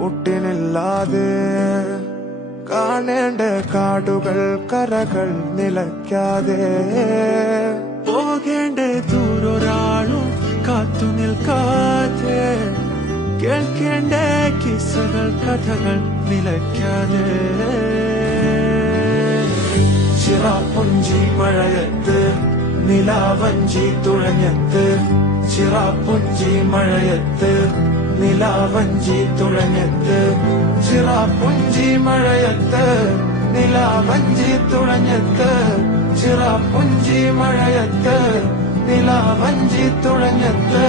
ഒട്ടിനില്ലാതെ കാണേണ്ട കാടുകൾ കരകൾ നിലയ്ക്കാതെ പോകേണ്ട ദൂരൊരാളും കാത്തു നിൽക്കാതെ കേൾക്കേണ്ട കിസ്സകൾ കഥകൾ നിലയ്ക്കാതെ ചിറാപ്പുഞ്ചി മഴയത്ത് നിലാവഞ്ചി തുഴഞ്ഞത്ത് ചിറാപ്പുഞ്ചി മഴയത്ത് നിലാവഞ്ചി തുഴഞ്ഞത്ത് ചിറാപ്പുഞ്ചി മഴയത്ത് നിലാവഞ്ചി തുഴഞ്ഞത്ത് ചിറാപ്പുഞ്ചി മഴയത്ത് നിലാവഞ്ചി തുഴഞ്ഞത്ത്